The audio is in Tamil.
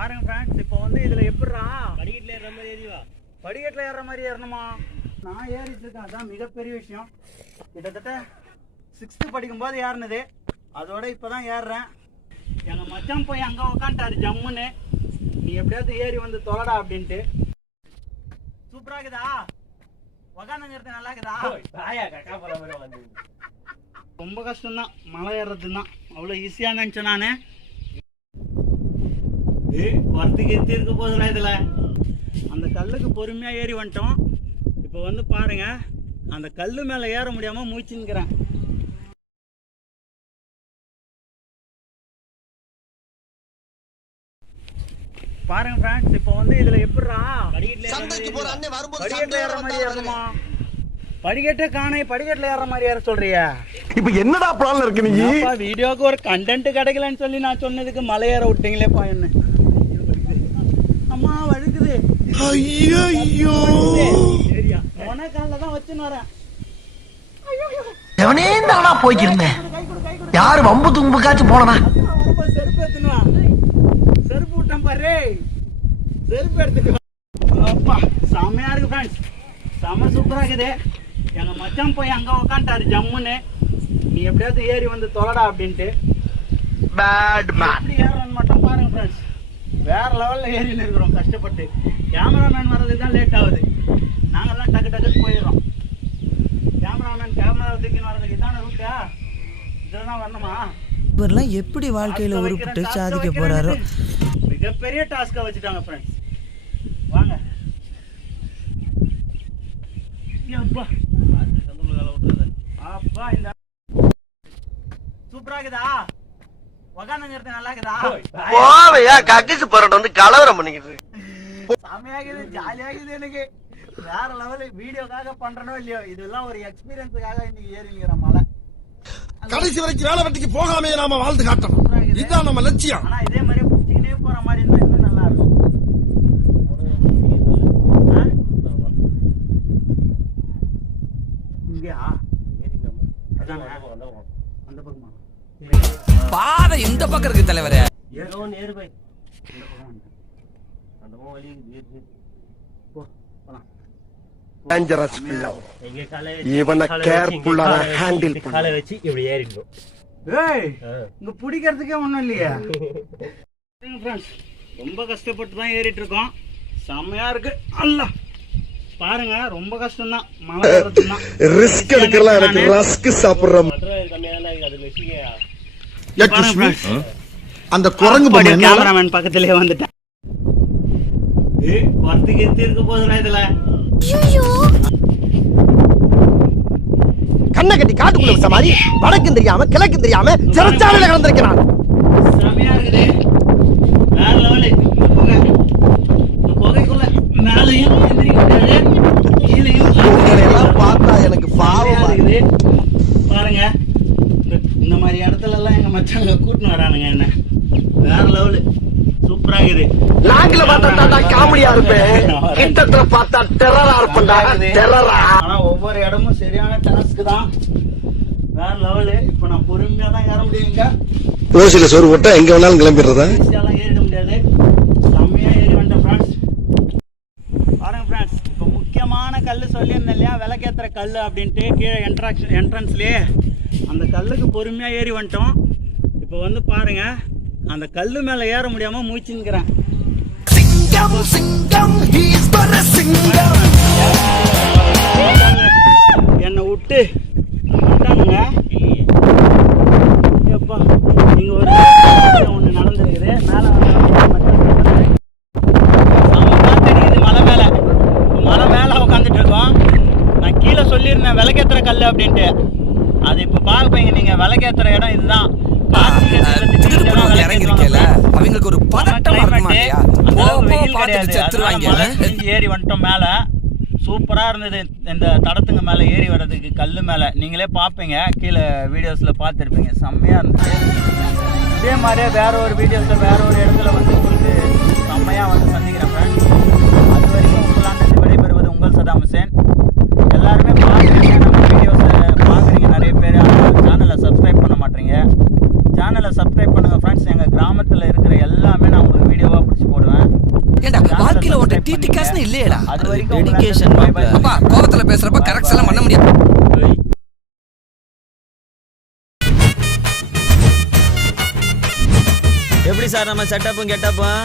பாருங்க ஃப்ரெண்ட்ஸ், இப்போ வந்து இதில் எப்படிரா படிக்கட்டில் ஏறுற மாதிரி ஏறிவா, படிக்கட்டில் ஏறுற மாதிரி ஏறணுமா? நான் ஏறிட்டு இருக்கேன், அதான் மிகப்பெரிய விஷயம். கிட்டத்தட்ட 6th படிக்கும்போது ஏறினது, அதோட இப்போ தான் ஏறுறேன். எங்கள் மச்சான் போய் அங்கே உக்காண்டாரு ஜம்முன்னு, நீ எப்படியாவது ஏறி வந்து தொலைடா அப்படின்ட்டு. சூப்பராக இருக்குதா? உக்காந்துங்கிறது நல்லா இருக்குதா? ரொம்ப கஷ்டம்தான் மலை ஏறுறதுன்னா, அவ்வளோ ஈஸியாக நினச்சேன் நான். வரத்துக்கு எத்தி இருக்க போதுல இதில் அந்த கல்லுக்கு பொறுமையாக ஏறி வந்துட்டோம். இப்போ வந்து பாருங்க, அந்த கல் மேலே ஏற முடியாமல் மூச்சுன்னுக்கிறேன். பாருங்க ஃப்ரெண்ட்ஸ், இப்போ வந்து இதில் எப்படிரா படிக்கட்டில் ஏற மாதிரி ஏறணுமா? படிக்கட்டே காணே, படிக்கட்டில் ஏற மாதிரி ஏற சொல்றியா? இப்போ என்னடா பிளான்ல இருக்கு நீ? வீடியோக்கு ஒரு கண்டென்ட் கிடைக்கலன்னு சொல்லி நான் சொன்னதுக்கு மலை ஏற விட்டீங்களேப்பா என்ன. அம்மா வழுக்குது. ஐயோ மொன காலில் தான் வச்சுன்னு வரேன். எவனே தானா போய்க்கிருந்தேன், யாரு வம்பு தும்புக்காச்சும் போனா செருப்பு எடுத்துனா, செருப்பு விட்டேன் பாரு, செருப்பு எடுத்துட்டு அப்பா செம்மையா இருக்கு ஃப்ரெண்ட்ஸ், செம்ம சூப்பரா இருக்குது. எங்க மச்சான் போய் அங்க உக்காண்டாரு ஜம்முன்னு, நீ எப்படியாவது ஏறி வந்து தொலைடா அப்படின்ட்டு. எப்படி ஏறணும்னு மட்டும் பாருங்க ஃப்ரெண்ட்ஸ், வேற லெவல்ல ஏறின்னு இருக்கிறோம் கஷ்டப்பட்டு. கேமராமேன் வர்றதுக்கு தான் லேட் ஆகுது, நாங்கெல்லாம் டக்கு டக்குன்னு போயிடுறோம். கேமராமேன் கேமரா தூக்கின்னு வர்றதுக்கு இதான ரூட்டா, இதெல்லாம் வரணுமா? இவரெல்லாம் எப்படி வாழ்க்கையில உருப்பிட்டு சாதிக்க போறாரோ. மிகப்பெரிய டாஸ்கா வச்சுட்டாங்க ஃப்ரெண்ட்ஸ். வாங்க அப்பா அப்பா, இந்த சூப்பரா இருக்குதா? உக்காந்துங்கிறது நல்லா இருக்குதா? போவையா கக்கிசு போராட்டம் வந்து கலவரம் பண்ணிக்கிட்டு செமையாகுது, ஜாலியாகுது. எனக்கு வேற லெவலு. வீடியோக்காக பண்றனோ இல்லையோ, இதெல்லாம் ஒரு எக்ஸ்பீரியன்ஸுக்காக இன்னைக்கு ஏறிங்கிற மலை. கடைசி வரைக்கும் வேலை வெட்டிக்கு போகாமே நாம வாழ்ந்து காட்டணும், இதுதான் நம்ம லட்சியம். ஆனா இதே மாதிரி புடிச்சுக்கினே போற மாதிரி இருந்தா இன்னும் நல்லா இருக்கும். இங்கயா அந்த பக்கமா பாதை இந்த பக்கம் இருக்கு தலைவரே. இவனை கேர்ஃபுல்லா ஹேண்டில் காலை வச்சு இப்படி ஏறிடும். ஏய், இங்க பிடிக்கிறதுக்கே ஒண்ணும் இல்லையா? ஃப்ரெண்ட்ஸ், ரொம்ப கஷ்டப்பட்டு தான் ஏறிட்டு இருக்கோம். செம்மையா இருக்கு. அல்ல பாருங்க, ரொம்ப கஷ்டம் தான் மலை ஏறதுன்னா. ரிஸ்க் எடுக்கலாம், எனக்கு ரஸ்க் சாப்பிடுறோம். அந்த குரங்கு பொம்மை கேமராமேன் பக்கத்திலே வந்துட்டேன். வரத்துக்கு எத்தி இருக்க போதுல இதுல கண்ணை கட்டி காட்டுக்குள்ள வச்ச மாதிரி வடக்கும் தெரியாம கிழக்கும் தெரியாம சிறச்சாலையில கலந்திருக்கிறான். செமையா இருக்குது, வேற லெவலு. இந்த புகைக்குள்ள மேலையும் எந்திரிக்க முடியாது, கீழையும் எல்லாம் பார்த்தா எனக்கு பாவமா இருக்குது. பாருங்க, இந்த மாதிரி இடத்துல எல்லாம் எங்க மச்சாங்க கூட்டின்னு வரானுங்க என்ன. வேற லெவலு, சூப்பரா இருக்குது. லாங்கில பார்த்தா காமெடியா இருப்பேன், கிட்டத்துல பார்த்தா டெரரா இருப்பேன்டா, டெரரா. ஆனா ஒவ்வொரு இடமும் சரியான டாஸ்க் தான், வேற லெவலு. இப்ப நான் பொறுமையா தான் ஏற முடியுங்க. ஓசில சோறு போட்டா எங்க வேணாலும் கிளம்பிடுறதா, ஈஸியாலாம் ஏறிட முடியாது. செம்மையா ஏறி வந்துட்டேன் ஃப்ரெண்ட்ஸ். பாருங்க ஃப்ரெண்ட்ஸ், இப்போ முக்கியமான கல் சொல்லியிருந்தேன் இல்லையா, விளக்கேற்றுற கல் அப்படின்ட்டு, கீழே என்ட்ரன்ஸ்லேயே அந்த கல்லுக்கு பொறுமையாக ஏறி வந்துட்டோம். இப்போ வந்து பாருங்க, அந்த கல் மேலே ஏற முடியாமல் மூச்சுன்னுக்கிறேன். என்னை விட்டு விட்டானுங்க. எப்பா நீங்கள் ஒரு ஒன்று நடந்துருக்குது, மேலே மலை மேலே, மலை மேலே உட்காந்துட்டு இருக்கோம். நான் கீழே சொல்லியிருந்தேன் விளக்கேற்றுற கல் அப்படின்ட்டு, அது இப்போ பார்க்க போய்ங்க நீங்கள். விளக்கேற்றுற இடம் இதுதான். அவங்களுக்கு ஒரு ஏறி வந்துட்டோம் மேல. சூப்பரா இருந்தது இந்த தடத்துங்க மேல ஏறி வர்றதுக்கு. கல்லு மேல நீங்களே பாப்பீங்க, கீழே வீடியோஸ்ல பார்த்துருப்பீங்க. செம்மையா இருந்தது. இதே மாதிரியே வேற ஒரு வீடியோஸ்ல வேற ஒரு இடத்துல வந்து உங்களுக்கு செம்மையா வந்து சந்திக்கிறேன் ஃப்ரெண்ட்ஸ். அது வரைக்கும் உங்களாண்டு விடைபெறுவது உங்கள் சதாம் ஹுசேன். எல்லாருமே பார்க்குறீங்க, நம்ம வீடியோஸை பார்க்குறீங்க நிறைய பேர், ஆனால் சேனலை சப்ஸ்கிரைப் பண்ண மாட்டீங்க. சேனலை சப்ஸ்கிரைப் பண்ணுங்கள் ஃப்ரெண்ட்ஸ். எங்கள் கிராமத்தில் இருக்கிற எல்லாமே நான் உங்களுக்கு வீடியோவாக பிடிச்சி போடுறேன். டிடி காசுன்னு இல்லையேடா. அது வரைக்கும் டெடிகேஷன் மாப்ள. அப்பா கோவத்துல பேசுறப்ப கரெக்ட் எல்லாம் பண்ண முடியாது. எப்படி சார் நம்ம செட்டப்பும் கெட்டப்பும்?